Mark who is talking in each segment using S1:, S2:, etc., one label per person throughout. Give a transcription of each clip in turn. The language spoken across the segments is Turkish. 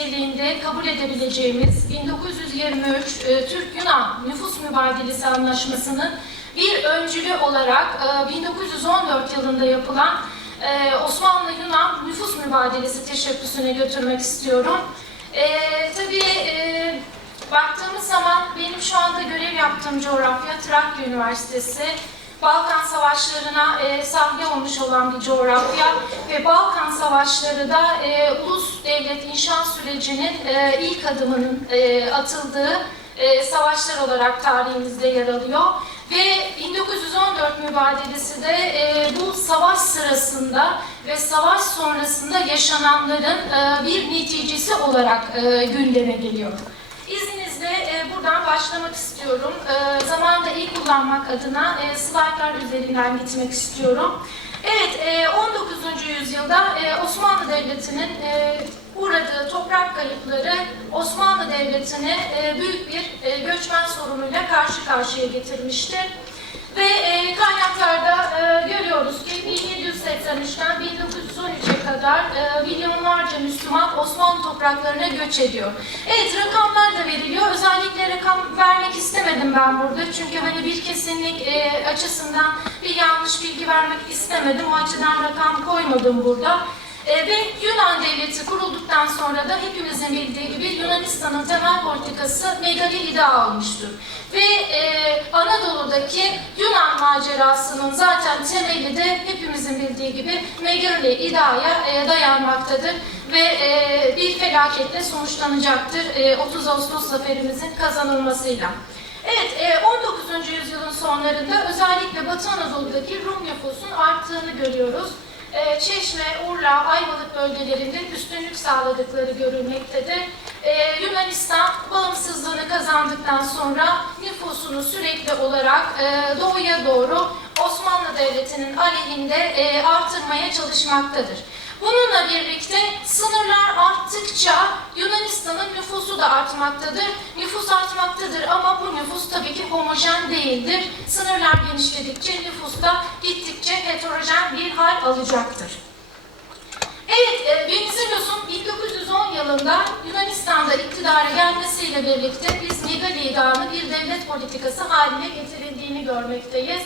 S1: niteliğinde kabul edebileceğimiz 1923 e, Türk-Yunan Nüfus Mübadelesi Anlaşması'nın bir öncülü olarak e, 1914 yılında yapılan e, Osmanlı-Yunan Nüfus Mübadelesi teşebbüsüne götürmek istiyorum. E, tabii e, baktığımız zaman benim şu anda görev yaptığım coğrafya Trakya Üniversitesi. Balkan Savaşları'na e, sahne olmuş olan bir coğrafya ve Balkan Savaşları da e, ulus devlet inşa sürecinin e, ilk adımının e, atıldığı e, savaşlar olarak tarihimizde yer alıyor. Ve 1914 mübadelesi de e, bu savaş sırasında ve savaş sonrasında yaşananların e, bir neticesi olarak e, gündeme geliyor. İzninizle e, buradan başlamak istiyorum. E, zamanı da iyi kullanmak adına e, slaytlar üzerinden gitmek istiyorum. Evet, e, 19. yüzyılda Osmanlı Devleti'nin uğradığı toprak kayıpları Osmanlı Devleti'ni büyük bir göçmen sorunuyla karşı karşıya getirmiştir. Ve kaynaklarda görüyoruz ki 1783'ten 1913'e kadar e, milyonlarca Müslüman Osmanlı topraklarına göç ediyor. Evet rakamlar da veriliyor. Özellikle rakam vermek istemedim ben burada. Çünkü hani bir kesinlik e, açısından bir yanlış bilgi vermek istemedim. O açıdan rakam koymadım burada. E, ve Yunan devleti kurulduktan sonra da hepimizin bildiği gibi Yunanistan'ın temel politikası megali ida olmuştur. Ve e, Anadolu'daki Yunan macerasının zaten temeli de hepimizin bildiği gibi megali idaya e, dayanmaktadır ve e, bir felaketle sonuçlanacaktır e, 30 Ağustos zaferimizin kazanılmasıyla. Evet, e, 19. yüzyılın sonlarında özellikle Batı Anadolu'daki Rum nüfusun arttığını görüyoruz. E, Çeşme, Urla, Ayvalık bölgelerinde üstünlük sağladıkları görülmektedir. E, Yunanistan bağımsızlığını kazandıktan sonra nüfusunu sürekli olarak e, doğuya doğru Osmanlı Devleti'nin aleyhinde e, artırmaya çalışmaktadır. Bununla birlikte sınırlar arttıkça Yunanistan'ın nüfusu da artmaktadır. Nüfus artmaktadır ama bu nüfus tabii ki homojen değildir. Sınırlar genişledikçe nüfus da gittikçe heterojen bir hal alacaktır. Evet, e, Venizelos'un 1910 yılında Yunanistan'da iktidara gelmesiyle birlikte biz Megali bir devlet politikası haline getirildiğini görmekteyiz.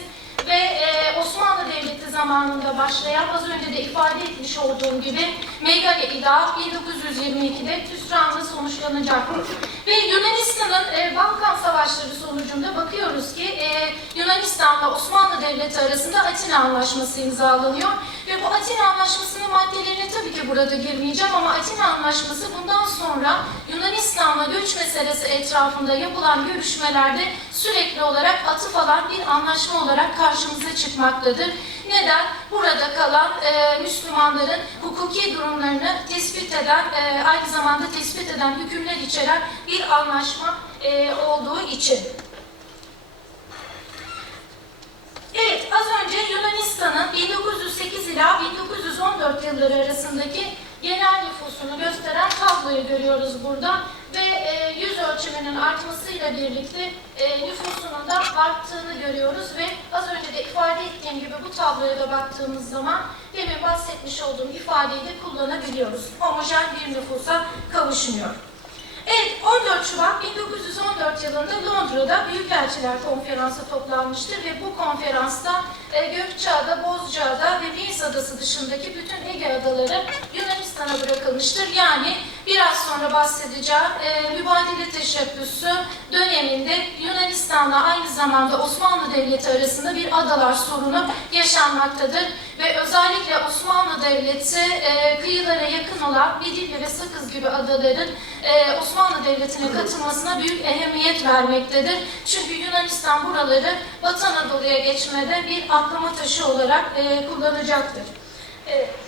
S1: Ve e, Osmanlı Devleti zamanında başlayan, az önce de ifade etmiş olduğum gibi Megali İda 1922'de hüsranla sonuçlanacaktır. Ve Yunanistan'ın e, Balkan Savaşları sonucunda bakıyoruz ki e, Yunanistan'la Osmanlı Devleti arasında Atina Anlaşması imzalanıyor. Ve bu Atina Anlaşması'nın maddelerine tabii ki burada girmeyeceğim ama Atina Anlaşması bundan sonra Yunanistan'la göç meselesi etrafında yapılan görüşmelerde sürekli olarak atıf alan bir anlaşma olarak karşımıza çıkmaktadır. Neden? Burada kalan e, Müslümanların hukuki durumlarını tespit eden, e, aynı zamanda tespit eden hükümler içeren bir anlaşma e, olduğu için. Evet, az önce Yunanistan'ın 1908 ila 1914 yılları arasındaki genel nüfusunu gösteren tabloyu görüyoruz burada ve e, yüz ölçümünün artmasıyla birlikte e, nüfusunun da arttığını görüyoruz ve az önce de ifade ettiğim gibi bu tabloya da baktığımız zaman demin bahsetmiş olduğum ifadeyi de kullanabiliyoruz. Homojen bir nüfusa kavuşmuyor. Evet, 14 Şubat 1914 yılında Londra'da Büyükelçiler Konferansı toplanmıştır ve bu konferansta e, Gökçeada, Bozcaada ve Vis Adası dışındaki bütün Ege adaları Yunanistan'a bırakılmıştır. Yani biraz sonra bahsedeceğim e, mübadele teşebbüsü döneminde Yunanistan'la aynı zamanda Osmanlı Devleti arasında bir adalar sorunu yaşanmaktadır ve özellikle Osmanlı Devleti e, kıyılara yakın olan Midilli ve Sakız gibi adaların e, Osmanlı Devleti'ne katılmasına büyük ehemmiyet vermektedir. Çünkü Yunanistan buraları Batı Anadolu'ya geçmede bir aklama taşı olarak e, kullanacaktır. Evet.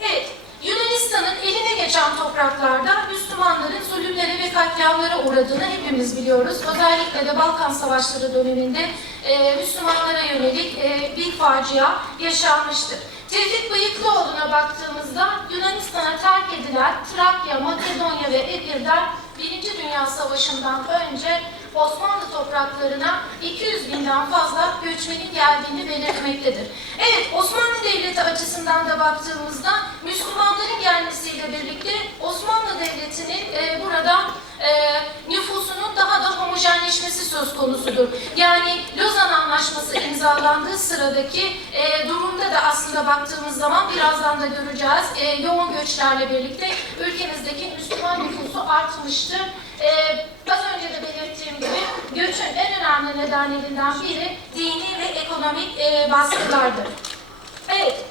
S1: Evet, Yunanistan'ın eline geçen topraklarda Müslümanların zulümlere ve katliamlara uğradığını hepimiz biliyoruz. Özellikle de Balkan Savaşları döneminde e, Müslümanlara yönelik e, bir facia yaşanmıştır. Tevfik Bıyıklıoğlu'na baktığımızda Yunanistan'a terk edilen Trakya, Makedonya ve Edirne Birinci Dünya Savaşı'ndan önce Osmanlı topraklarına 200 binden fazla göçmenin geldiğini belirtmektedir. Evet, Osmanlı Devleti açısından da baktığımızda Müslüman devletinin e, burada e, nüfusunun daha da homojenleşmesi söz konusudur. Yani Lozan Anlaşması imzalandığı sıradaki e, durumda da aslında baktığımız zaman birazdan da göreceğiz. E, yoğun göçlerle birlikte ülkemizdeki Müslüman nüfusu artmıştır. E, az önce de belirttiğim önemli nedenlerinden biri dini ve ekonomik e, baskılardır. Evet,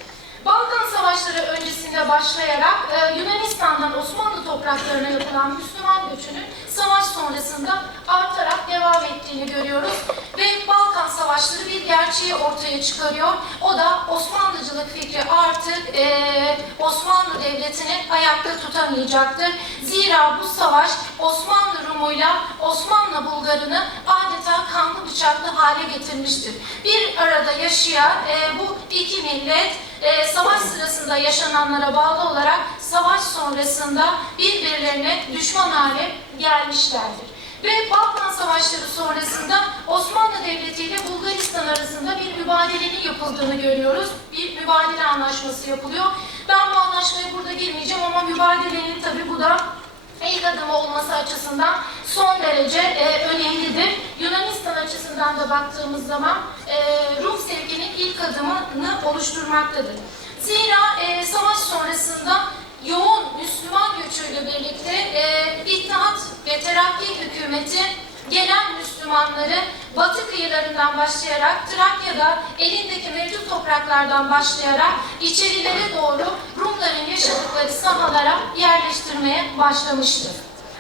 S1: Balkan Savaşları öncesinde başlayarak e, Yunanistan'dan Osmanlı topraklarına yapılan Müslüman göçünün savaş sonrasında artarak devam ettiğini görüyoruz. Ve Balkan Savaşları bir gerçeği ortaya çıkarıyor. O da Osmanlıcılık fikri artık e, Osmanlı Devleti'ni ayakta tutamayacaktır. Zira bu savaş Osmanlı Rumuyla Osmanlı Bulgarını adeta kanlı bıçaklı hale getirmiştir. Bir arada yaşayan e, bu iki millet e, savaş sırasında yaşananlara bağlı olarak savaş sonrasında birbirlerine düşman hale gelmişlerdir. Ve Balkan Savaşları sonrasında Osmanlı Devleti ile Bulgaristan arasında bir mübadelenin yapıldığını görüyoruz. Bir mübadele anlaşması yapılıyor. Ben bu anlaşmaya burada girmeyeceğim ama mübadelenin tabi bu da ilk adımı olması açısından son derece e, önemlidir. Yunanistan açısından da baktığımız zaman e, Rum sevginin ilk adımını oluşturmaktadır. Zira e, savaş sonrasında yoğun Müslüman göçüyle birlikte e, İttihat ve Terakki hükümeti gelen Müslümanları batı kıyılarından başlayarak Trakya'da elindeki mevcut topraklardan başlayarak içerilere doğru Rumların yaşadıkları sahalara yerleştirmeye başlamıştır.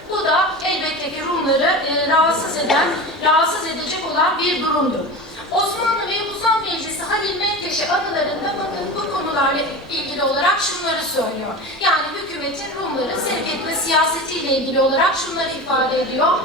S1: Bu da elbette ki Rumları e, rahatsız eden, rahatsız edecek olan bir durumdur. Osmanlı ve Yugoslavya Meclisi Halil Menteşe anılarında bakın bu konularla ilgili olarak şunları söylüyor. Yani hükümetin Rumları sevk etme siyasetiyle ilgili olarak şunları ifade ediyor.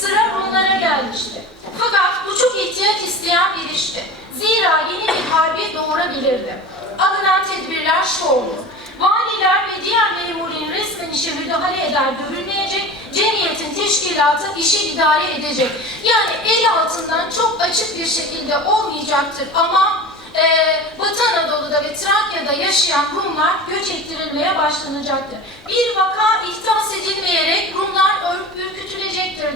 S1: Sıra Rumlara gelmişti. Fakat bu çok ihtiyat isteyen bir işti. Zira yeni bir harbi doğurabilirdi. Alınan tedbirler şu oldu. Valiler ve diğer memurun resmen işe müdahale eder görülmeyecek, cemiyetin teşkilatı işi idare edecek. Yani el altından çok açık bir şekilde olmayacaktır ama e, Batı Anadolu'da ve Trakya'da yaşayan Rumlar göç ettirilmeye başlanacaktır. Bir vaka ihtas edilmeyerek Rumlar ör- ürkütülecektir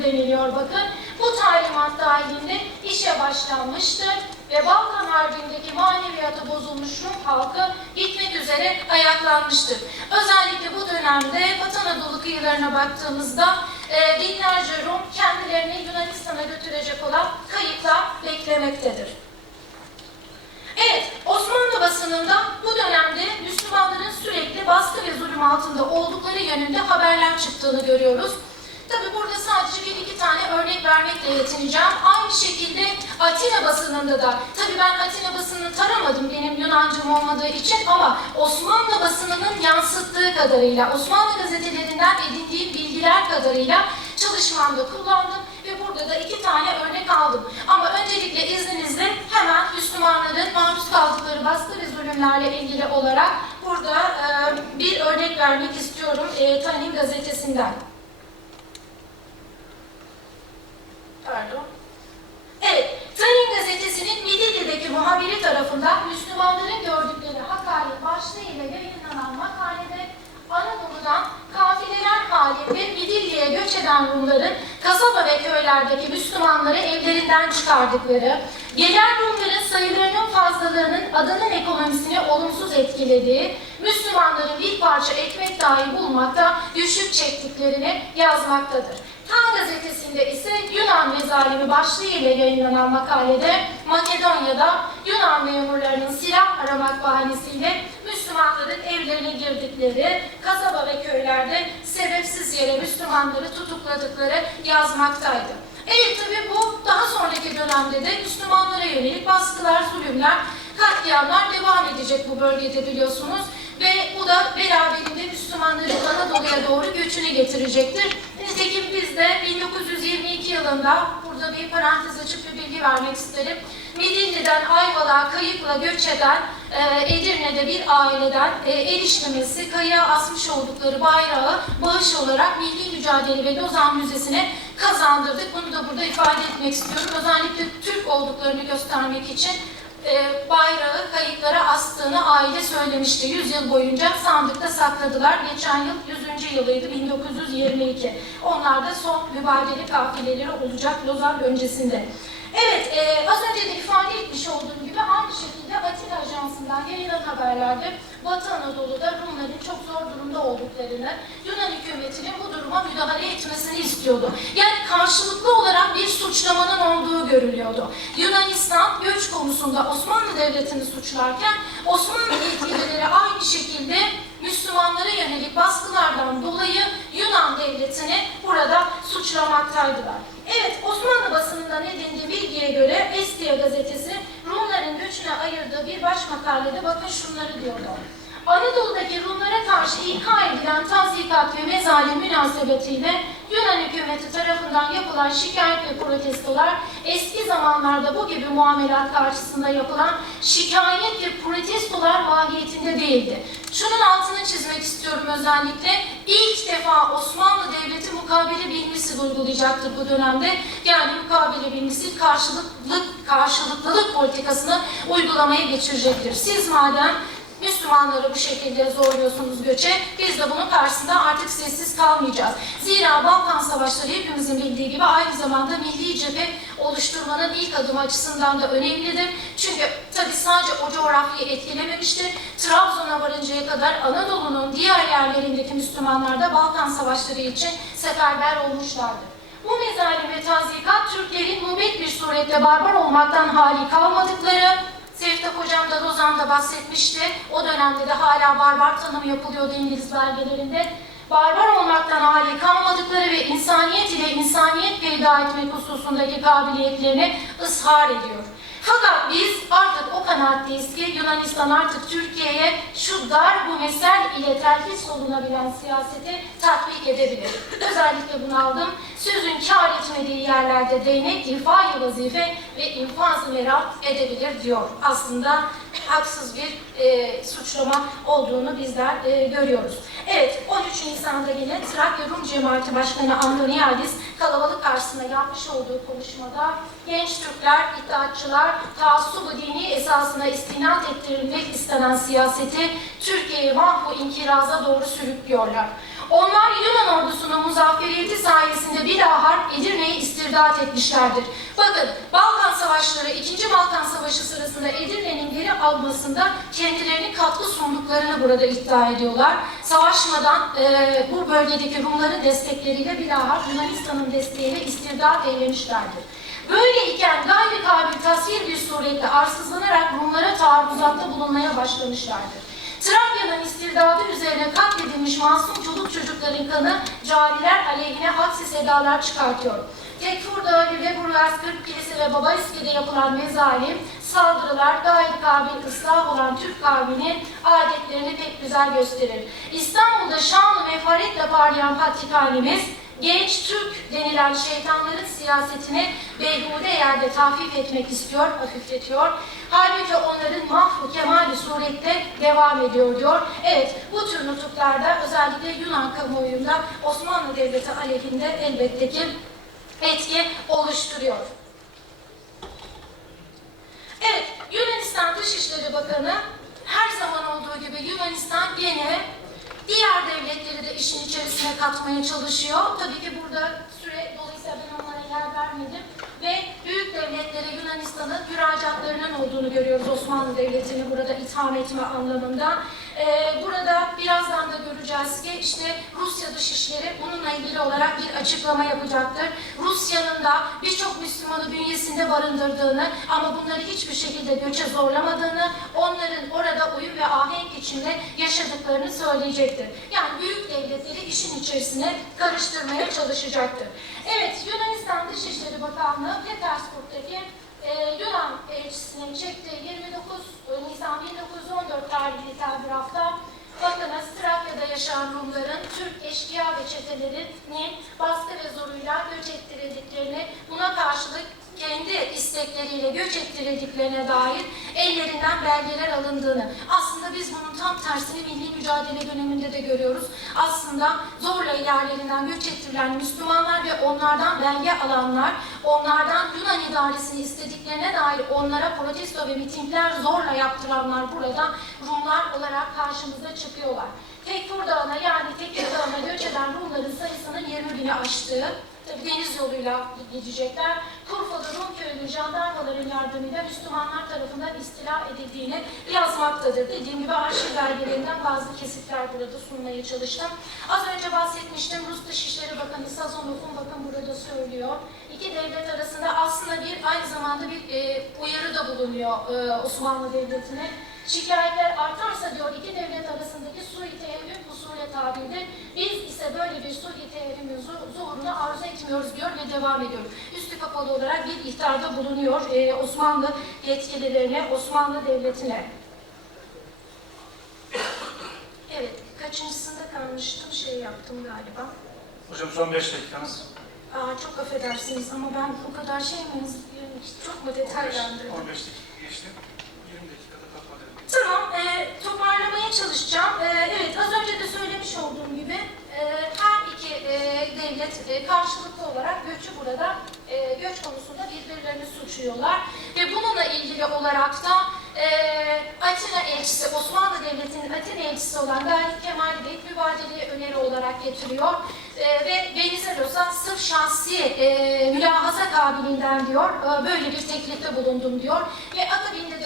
S1: deniliyor bakın. Bu talimat dahilinde işe başlanmıştır ve Balkan Harbi'ndeki maneviyatı bozulmuş Rum halkı gitmek üzere ayaklanmıştır. Özellikle bu dönemde Batı Anadolu kıyılarına baktığımızda e, binlerce Rum kendilerini Yunanistan'a götürecek olan kayıklar beklemektedir. Evet, Osmanlı basınında bu dönemde Müslümanların sürekli baskı ve zulüm altında oldukları yönünde haberler çıktığını görüyoruz. Tabi burada sadece bir iki tane örnek vermekle yetineceğim. Aynı şekilde Atina basınında da, tabi ben Atina basınını taramadım benim Yunancım olmadığı için ama Osmanlı basınının yansıttığı kadarıyla, Osmanlı gazetelerinden edindiğim bilgiler kadarıyla çalışmamda kullandım ve burada da iki tane örnek aldım. Ama öncelikle izninizle hemen Müslümanların maruz kaldıkları baskı ve zulümlerle ilgili olarak burada e, bir örnek vermek istiyorum e, Tanim gazetesinden. Evet, Tanim gazetesinin Midilli'deki muhabiri tarafından Müslümanların gördükleri hakaret başlığıyla yayınlanan makalede Anadolu'dan kafileler halinde Midilli'ye göç eden Rumların kasaba köylerdeki Müslümanları evlerinden çıkardıkları, gelen Rumların sayılarının fazlalığının adanın ekonomisini olumsuz etkilediği, Müslümanların bir parça ekmek dahi bulmakta güçlük çektiklerini yazmaktadır. Tan gazetesinde ise Yunan mezalimi başlığı ile yayınlanan makalede Makedonya'da Yunan memurlarının silah aramak bahanesiyle Müslümanların evlerine girdikleri, kasaba ve köylerde sebepsiz yere Müslümanları tutukladıkları yazmaktaydı. Evet tabi bu daha sonraki dönemde de Müslümanlara yönelik baskılar, zulümler, katliamlar devam edecek bu bölgede biliyorsunuz. Ve bu da beraberinde Müslümanların Anadolu'ya doğru göçünü getirecektir. Nitekim biz de 1922 yılında, burada bir parantez açıp bir bilgi vermek isterim. Midilli'den Ayvalık'a kayıkla göç eden e, Edirne'de bir aileden e, el işlemesi, kayığa asmış oldukları bayrağı bağış olarak Milli Mücadele ve Lozan Müzesi'ne kazandırdık. Bunu da burada ifade etmek istiyorum. Özellikle Türk olduklarını göstermek için e, bayrağı kayıklara astığını aile söylemişti. 100 yıl boyunca sandıkta sakladılar. Geçen yıl yılıydı 1922. Onlar da son mübadele kafileleri olacak Lozan öncesinde. Evet, e, az önce de ifade etmiş olduğum gibi aynı şekilde Atilla Ajansı'ndan yayılan haberlerde Batı Anadolu'da Rumların çok zor durumda olduklarını, Yunan hükümetinin bu duruma müdahale etmesini istiyordu. Yani karşılıklı olarak bir suçlamanın olduğu görülüyordu. Yunanistan göç konusunda Osmanlı Devleti'ni suçlarken Osmanlı yetkilileri aynı şekilde Müslümanlara yönelik baskılardan dolayı Yunan devletini burada suçlamaktaydılar. Evet, Osmanlı basınından edindiği bilgiye göre Estia gazetesi Rumların göçüne ayırdığı bir baş makalede bakın şunları diyordu. Anadolu'daki Rumlara karşı ika edilen tazikat ve mezalim münasebetiyle Yunan hükümeti tarafından yapılan şikayet ve protestolar eski zamanlarda bu gibi muamelat karşısında yapılan şikayet ve protestolar mahiyetinde değildi. Şunun altını çizmek istiyorum özellikle. İlk defa Osmanlı Devleti mukabele bilgisi uygulayacaktır bu dönemde. Yani mukabele bilgisi karşılıklı, karşılıklılık politikasını uygulamaya geçirecektir. Siz madem Müslümanları bu şekilde zorluyorsunuz göçe. Biz de bunun karşısında artık sessiz kalmayacağız. Zira Balkan Savaşları hepimizin bildiği gibi aynı zamanda milli cephe oluşturmanın ilk adımı açısından da önemlidir. Çünkü tabi sadece o coğrafyayı etkilememiştir. Trabzon'a varıncaya kadar Anadolu'nun diğer yerlerindeki Müslümanlar da Balkan Savaşları için seferber olmuşlardır. Bu mezalim ve tazikat Türklerin mübet bir surette barbar olmaktan hali kalmadıkları, Sevtap Hocam da Lozan'da bahsetmişti. O dönemde de hala barbar tanımı yapılıyordu İngiliz belgelerinde. Barbar olmaktan hali kalmadıkları ve insaniyet ile insaniyet peyda etmek hususundaki kabiliyetlerini ısrar ediyor. Fakat biz artık o kanaatteyiz ki Yunanistan artık Türkiye'ye şu dar bu mesel ile telhis olunabilen siyaseti tatbik edebilir. Özellikle bunu aldım. Sözün kar etmediği yerlerde değnek infai vazife ve infaz merak edebilir diyor. Aslında haksız bir e, suçlama olduğunu bizler e, görüyoruz. Evet, 13 Nisan'da yine Trakya Rum Cemaati Başkanı Antoniadis kalabalık karşısında yapmış olduğu konuşmada genç Türkler, iddiatçılar, taassubu dini esasına istinad ettirilmek istenen siyaseti Türkiye'yi mahvu inkiraza doğru sürüklüyorlar. Onlar Yunan ordusunun muzafferiyeti sayesinde harp Edirne'yi istirdat etmişlerdir. Bakın Balkan Savaşları, 2. Balkan Savaşı sırasında Edirne'nin geri almasında kendilerinin katkı sunduklarını burada iddia ediyorlar. Savaşmadan e, bu bölgedeki Rumların destekleriyle bir daha harp Yunanistan'ın desteğiyle istirdat eylemişlerdir. Böyleyken gayri kabil tasvir bir surette arsızlanarak Rumlara taarruzatta bulunmaya başlamışlardır. Trakya'nın istirdadı üzerine katledilmiş masum çoluk çocukların kanı cariler aleyhine hadsiz sedalar çıkartıyor. Tekfur'da ve Burgaz, Kırk Kilise ve Babaiski'de yapılan mezalim, saldırılar gayri kabil ıslah olan Türk kavminin adetlerini pek güzel gösterir. İstanbul'da şanlı ve faretle parlayan patrikhanemiz, genç Türk denilen şeytanların siyasetini beyhude yerde tahfif etmek istiyor, hafifletiyor. Halbuki onların mahvu kemali surette devam ediyor diyor. Evet, bu tür nutuklarda özellikle Yunan kamuoyunda Osmanlı Devleti aleyhinde elbette ki etki oluşturuyor. Evet, Yunanistan Dışişleri Bakanı her zaman olduğu gibi Yunanistan gene diğer devletleri de işin içerisine katmaya çalışıyor. Tabii ki burada süre dolayısıyla ben onlara yer vermedim. Ve büyük devletlere Yunanistan'ın müracaatlarının olduğunu görüyoruz Osmanlı Devleti'ni burada itham etme anlamında. Ee, burada birazdan da göreceğiz ki işte Rusya Dışişleri bununla ilgili olarak bir açıklama yapacaktır. Rusya'nın da birçok Müslümanı bünyesinde barındırdığını ama bunları hiçbir şekilde göçe zorlamadığını, onların orada uyum ve ahenk içinde yaşadıklarını söyleyecektir. Yani büyük devletleri işin içerisine karıştırmaya çalışacaktır. Evet, Yunanistan Dışişleri Bakanlığı Petersburg'daki e, Yunan elçisinin çektiği 29 Nisan 1914 tarihli telgrafta Bakınız Trakya'da yaşayan Rumların Türk eşkıya ve çetelerinin baskı ve zoruyla göç ettirildiklerini, buna karşılık kendi istekleriyle göç ettirildiklerine dair ellerinden belgeler alındığını, aslında biz bunun tam tersini milli mücadele döneminde de görüyoruz. Aslında zorla yerlerinden göç ettirilen Müslümanlar ve onlardan belge alanlar, onlardan Yunan idaresini istediklerine dair onlara protesto ve mitingler zorla yaptıranlar burada Rumlar olarak karşımıza çıkıyorlar. Tekfur Dağı'na yani Tekke Dağı'na göç eden Rumların sayısının 20 bini aştığı, tabi deniz yoluyla gidecekler. Kurfalı Rum köylü jandarmaların yardımıyla Müslümanlar tarafından istila edildiğini yazmaktadır. Dediğim gibi arşiv belgelerinden bazı kesitler burada sunmaya çalıştım. Az önce bahsetmiştim Rus Dışişleri Bakanı Sazonov'un bakın burada söylüyor. İki devlet arasında aslında bir aynı zamanda bir e, uyarıda bulunuyor e, Osmanlı Devleti'ne. Şikayetler artarsa diyor iki devlet arasındaki sui tevhüm usule tabidir. Biz ise böyle bir tevhümün zu- zuhurunu arzu etmiyoruz diyor ve devam ediyor. Üstü kapalı olarak bir ihtarda bulunuyor e, Osmanlı yetkililerine, Osmanlı Devleti'ne. Evet, kaçıncısında kalmıştım, şey yaptım galiba.
S2: Hocam son 5 dakikanız.
S1: Aa, çok affedersiniz ama ben o kadar şey mi, çok mu detaylandırdım?
S2: 15 dakika geçti. 20 dakikada kapatalım.
S1: Tamam, e, toparlamaya çalışacağım. E, evet, az önce de söylemiş olduğum gibi e, her iki e, devlet e, karşılıklı olarak göçü burada, e, göç konusunda birbirlerini suçluyorlar. Ve bununla ilgili olarak da e, Atina elçisi, Osmanlı Devleti'nin Atina elçisi olan Galip Kemal Bey mübadeleye öneri olarak getiriyor. E, ve Venizelos'a sırf şahsi e, mülahaza kabiliğinden diyor, e, böyle bir teklifte bulundum diyor.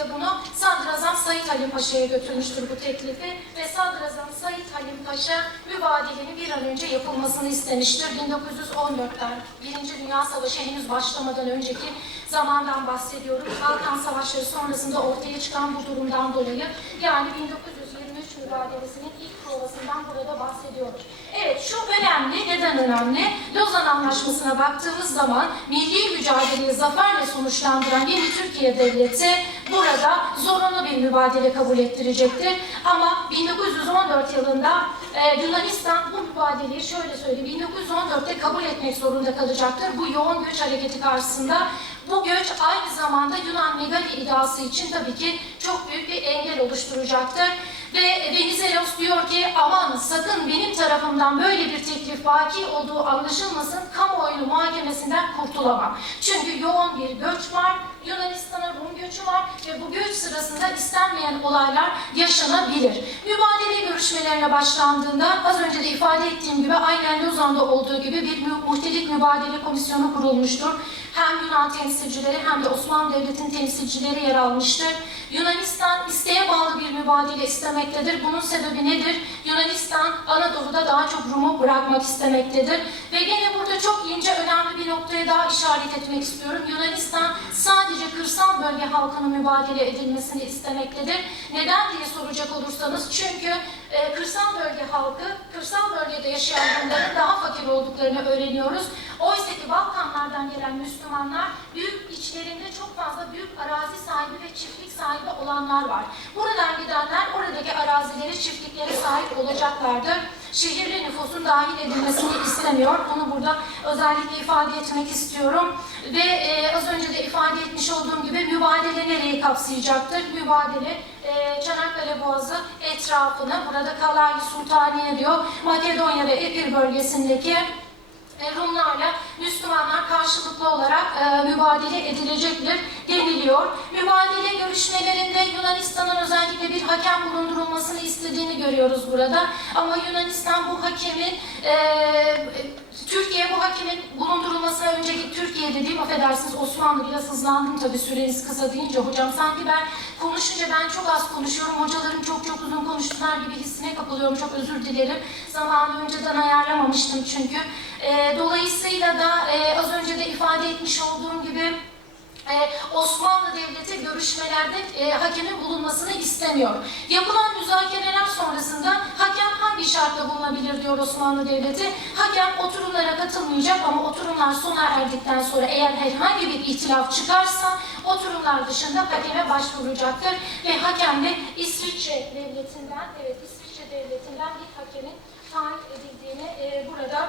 S1: De bunu Sadrazam Said Halim Paşa'ya götürmüştür bu teklifi. Ve Sadrazam Said Halim Paşa mübadelenin bir an önce yapılmasını istemiştir. 1914'ten, Birinci Dünya Savaşı henüz başlamadan önceki zamandan bahsediyorum. Balkan Savaşları sonrasında ortaya çıkan bu durumdan dolayı yani 1923 mübadelesinin ilk provasından burada bahsediyoruz. Evet şu önemli, neden önemli? Lozan Anlaşması'na baktığımız zaman milli mücadeleyi zaferle sonuçlandıran yeni Türkiye Devleti burada zorunlu bir mübadele kabul ettirecektir. Ama 1914 yılında e, Yunanistan bu mübadeleyi şöyle söyleyeyim, 1914'te kabul etmek zorunda kalacaktır. Bu yoğun göç hareketi karşısında bu göç aynı zamanda Yunan megali iddiası için tabii ki çok büyük bir engel oluşturacaktır. Ve Venizelos diyor ki aman sakın benim tarafımdan böyle bir teklif vaki olduğu anlaşılmasın, kamuoyu muhakemesinden kurtulamam. Çünkü yoğun bir göç var, Yunanistan'a Rum göçü var ve bu göç sırasında istenmeyen olaylar yaşanabilir. Mübadele görüşmelerine başlandığında az önce de ifade ettiğim gibi aynen Lozan'da olduğu gibi bir muhtelik mübadele komisyonu kurulmuştur. Hem Yunan temsilcileri hem de Osmanlı Devleti'nin temsilcileri yer almıştır. Yunanistan isteğe bağlı bir mübadele istemektedir. Bunun sebebi nedir? Yunanistan Anadolu'da daha çok Rum'u bırakmak istemektedir. Ve gene burada çok ince önemli bir noktaya daha işaret etmek istiyorum. Yunanistan sadece kırsal bölge halkının mübadele edilmesini istemektedir. Neden diye soracak olursanız çünkü e, kırsal bölge halkı, kırsal bölgede yaşayan Rumların daha fakir olduklarını öğreniyoruz. Oysa ki Balkanlardan gelen Müslümanlar büyük içlerinde çok fazla büyük arazi sahibi ve çiftlik sahibi olanlar var. Buradan gidenler oradaki arazileri, çiftliklere sahip olacaklardır. Şehirli nüfusun dahil edilmesini istemiyor. Bunu burada özellikle ifade etmek istiyorum. Ve e, az önce de ifade etmiş olduğum gibi mübadele nereyi kapsayacaktır? Mübadele e, Çanakkale Boğazı etrafını, burada Kalaylı Sultaniye diyor, Makedonya ve Epir bölgesindeki Rumlarla Müslümanlar karşılıklı olarak e, mübadele edilecektir deniliyor. Mübadele görüşmelerinde Yunanistan'ın özellikle bir hakem bulundurulmasını istediğini görüyoruz burada. Ama Yunanistan bu hakemin e, Türkiye bu hakemin bulundurulmasına önceki Türkiye dediğim affedersiniz Osmanlı biraz hızlandım tabii süreniz kısa deyince. Hocam sanki ben konuşunca ben çok az konuşuyorum hocalarım çok çok uzun konuştular gibi hissine kapılıyorum. Çok özür dilerim. Zamanı önceden ayarlamamıştım çünkü. E, dolayısıyla da e, az önce de ifade etmiş olduğum gibi e, Osmanlı Devleti görüşmelerde e, hakemin bulunmasını istemiyor. Yapılan müzakereler sonrasında hakem hangi şartla bulunabilir diyor Osmanlı Devleti. Hakem oturumlara katılmayacak ama oturumlar sona erdikten sonra eğer herhangi bir ihtilaf çıkarsa oturumlar dışında hakeme başvuracaktır. Ve hakem de İsviçre Devleti'nden, evet İsviçre Devleti'nden bir hakemin tayin edildiğini e, burada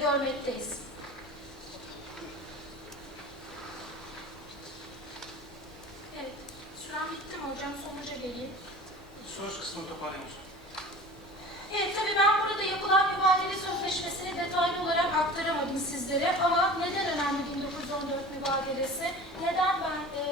S1: görmekteyiz. Evet, sürem bitti mi hocam? Sonuca geleyim.
S2: Söz kısmı alayım hocam.
S1: Evet tabii ben burada yapılan mübadele sözleşmesini detaylı olarak aktaramadım sizlere ama neden önemli 1914 mübadelesi? Neden ben e,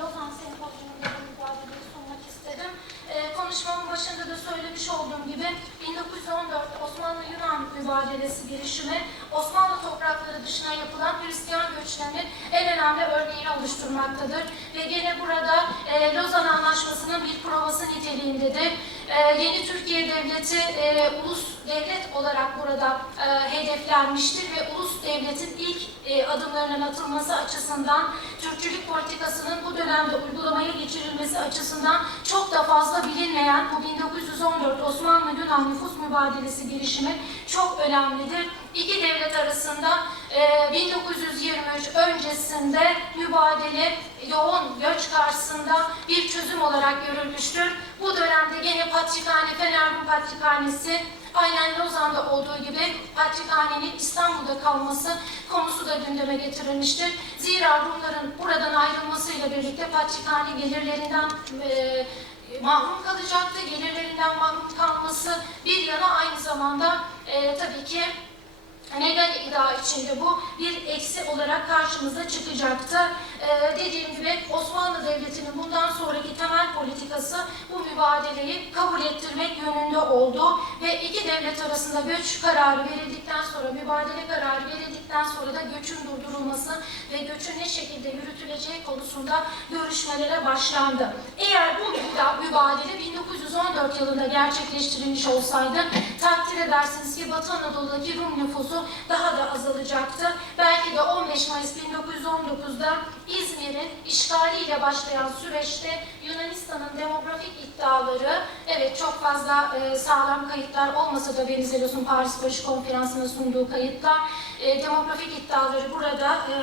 S1: Lozan Sempozyumunda bu mübadeleyi sunmak istedim? E, konuşmamın başında da söylemiş olduğum gibi 1914 Osmanlı-Yunan mübadelesi girişimi Osmanlı toprakları dışına yapılan Hristiyan göçlerinin en önemli örneğini oluşturmaktadır. Ve gene burada e, Lozan Anlaşması'nın bir provası niteliğindedir. E, yeni Türkiye Devleti e, ulus devlet olarak burada e, hedeflenmiştir ve ulus devletin ilk e, adımlarının atılması açısından Türkçülük politikasının bu dönemde uygulamaya geçirilmesi açısından çok da fazla bilinmeyen bu 1914 Osmanlı-Yunan nüfus mübadelesi girişimi çok önemlidir. İki devlet arasında e, 1923 öncesinde mübadele yoğun göç karşısında bir çözüm olarak görülmüştür. Bu dönemde gene Patrikhane, Fenerbahçe Patrikhanesi aynen Lozan'da olduğu gibi Patrikhane'nin İstanbul'da kalması konusu da gündeme getirilmiştir. Zira Rumların buradan ayrılmasıyla birlikte Patrikhane gelirlerinden e, mahrum kalacaktı. Gelirlerinden mahrum kalması bir yana aynı zamanda e, tabii ki Neden iddia içinde bu bir eksi olarak karşımıza çıkacaktı. Ee, dediğim gibi Osmanlı Devleti'nin bundan sonraki temel politikası bu mübadeleyi kabul ettirmek yönünde oldu ve iki devlet arasında göç kararı verildikten sonra, mübadele kararı verildikten sonra da göçün durdurulması ve göçün ne şekilde yürütüleceği konusunda görüşmelere başlandı. Eğer bu müba- mübadele 1914 yılında gerçekleştirilmiş olsaydı takdir edersiniz ki Batı Anadolu'daki Rum nüfusu daha da azalacaktı. Belki de 15 Mayıs 1919'da İzmir'in işgaliyle başlayan süreçte Yunanistan'ın demografik iddiaları, evet çok fazla e, sağlam kayıtlar olmasa da Venizelos'un Paris Barış Konferansı'na sunduğu kayıtlar, e, demografik iddiaları burada e,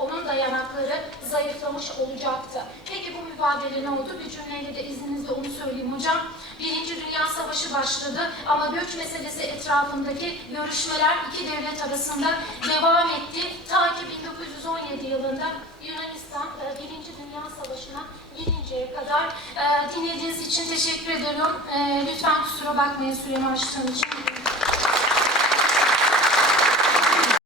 S1: onun dayanakları zayıflamış olacaktı. Peki bu mübadele ne oldu? Bir cümleyle de izninizle onu söyleyeyim hocam. Birinci Dünya Savaşı başladı ama göç meselesi etrafındaki görüşmeler iki devlet arasında devam etti. Ta ki 1917 yılında Yunanistan e, Birinci Dünya Savaşı'na girinceye kadar. E, dinlediğiniz için teşekkür ederim. E, lütfen kusura bakmayın süremi aştığım için.